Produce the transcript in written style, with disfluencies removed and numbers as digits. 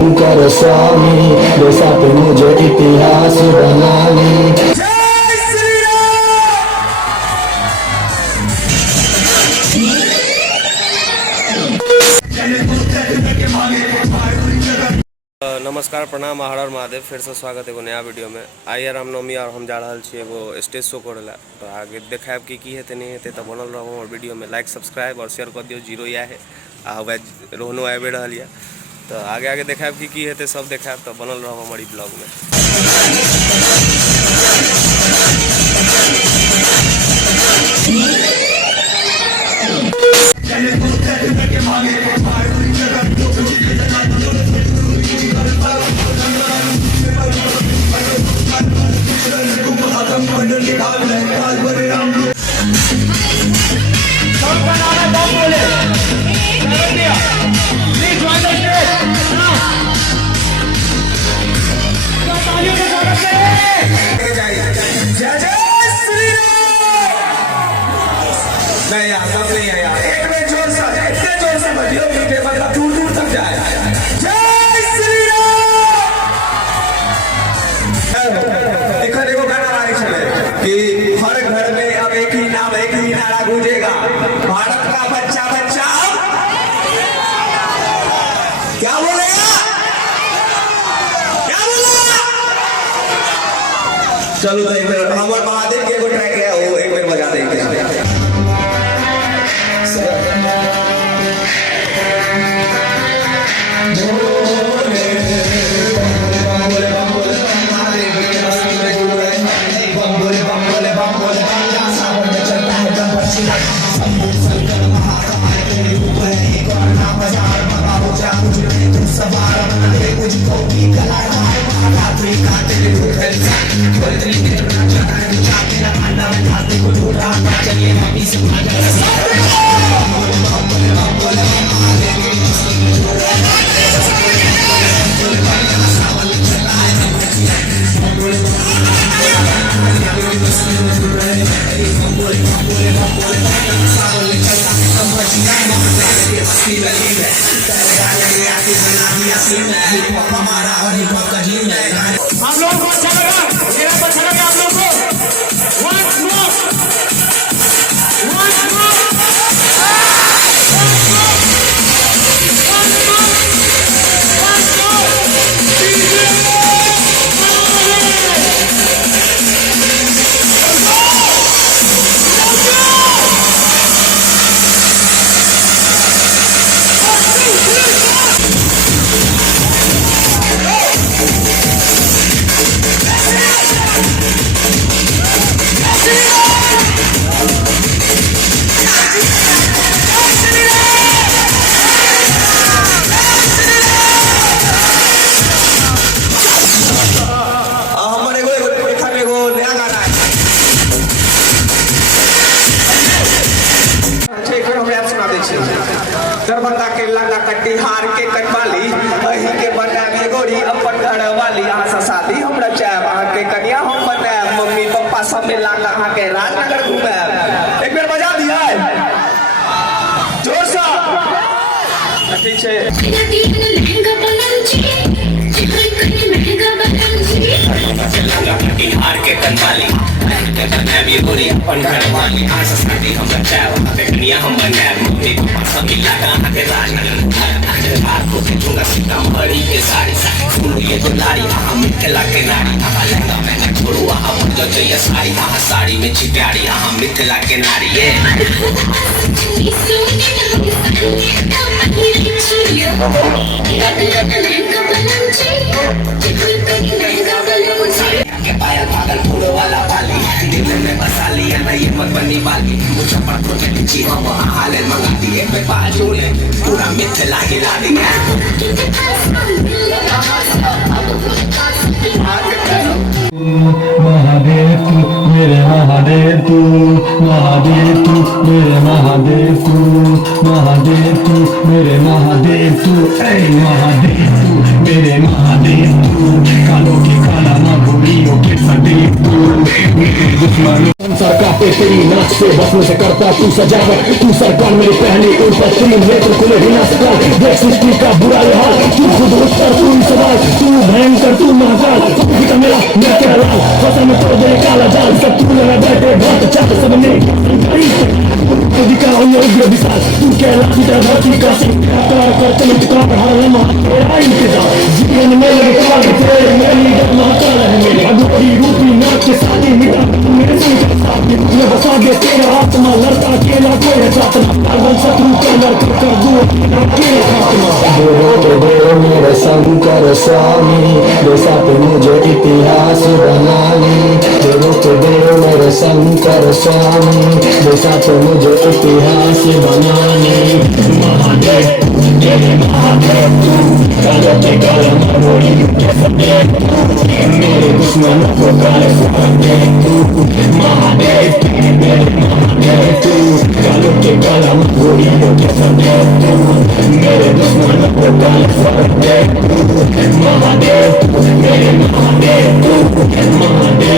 कर स्वामी जैसा पे मुझे इतिहास बनानी। नमस्कार, प्रणाम, हर हर महादेव। फिर से स्वागत है एगो नया वीडियो में। आइए रामनवमी और हम जा रहा छे एगो स्टेज शो करेला, तो आगे देखाब कि हेते नहीं हेते, तो बनल रहूँ और वीडियो में लाइक सब्सक्राइब और शेयर कर दियो। जीरो या है रोहनो आबे रहा है, तो आगे आगे देखाब कि हेते, सब देखाब, तो बनल रहूँ हमारी ब्लॉग में। नहीं यार, सब नहीं है यार। एक में जोर से, इतने जोर से बजियो कि मतलब दूर दूर तक जाए। जय श्री राम। देखो गाना आए चले कि हर घर में अब एक ही नारा गूंजेगा, भारत का बच्चा बच्चा। क्या बोलेगा? क्या बोलेगा? चलो तो एक बार हमारे महादेव के एगो ट्रैक है, वो एक बार बजा देंगे। आप लोगों को अच्छा लगा? मेरा तो अच्छा लगा आप लोगों को? Once more! Once more! Once more! Once more! Once more! DJ! Darbhanga के लागा कटिहार के कटवाली, अही के बनावी गोरी अपन घर वाली। यहाँ से शादी हमरा चाहे, वहाँ के कन्या हम बनाए, मम्मी पापा सब मिला के यहाँ के राजनगर घूमे। एक बार बजा दिया जोर से, ठीक है। कटिहार के कटवाली, बनावी गोरी अपन घर वाली। यहाँ से शादी हमरा चाहे, वहाँ के कन्या हम बनाए, मम्मी पापा सब मिला के यहाँ के राजनगर सीतामढ़ी के साड़ी ये तो लाड़ी मिथिला के नारी। लहंगा में छोड़ू जो चाहिए साड़ी, साड़ी में चिप्यारी मिथिला के नारी। पायल भागलपुर वाला वाली, दिल में बसा लिया ये मत बनी वाली। मुजफ्फरपुर में लीची हम हाल मंगा दिए, मैं बाजू ने पूरा मिथिला हिला दिया। महादेव तू मेरे महादेव तू, महादेव तू मेरे महादेव तू, महादेव तू मेरे महादेव तू, महादेव तू मेरे महादेव तू। कालों की काला ना भूलियो के सदैव तू, मेरे दुश्मनों संसार कांपे तेरी नाच से, बसने से करता तू सजावट, तू सरकार मेरी पहली ऊपर तीन नेत्र खुले बिना सवाल, देख सृष्टि का बुरा ये हाल, तू खुद उत्तर तू ही सवाल, तू भयंकर तू महाकाल, तू पिता मेरा मैं तेरा लाल, फसल में तोड़ दे काला जाल, सब तू लगा बैठे भात चाट सब ने दिखा उग्र विशाल, तू कहला पिता धरती का सिंहाकार कर चमत्कार हर लम्हा तेरा इंतजार, जीवन में लगे काल तेरे मेरी जब महाकाल है मेरे अगुरी रूपी नाच के साथी मिटा मेरे संग साथी मैं बसा दे तेरा आत्मा, लड़ता अकेला कोई है साथ ना, पागल शत्रु का लड़का कर दूं अकेले खात्मा। देव मेरे शंकर स्वामी, जैसा पे मुझे इतिहास बनानी, देव मेरे शंकर स्वामी, जैसा पे मुझे इतिहास बनानी। महादेव मेरे महादेव तू, कालों के काल मरोड़ी मेरे दुश्मनों को काल दे तू, महादेव मेरे महादेव तू, कालों के काल मरोड़ी दे तू, मेरे दुश्मनों को काल दे तू, महादेव मेरे महादेव तू, महादेव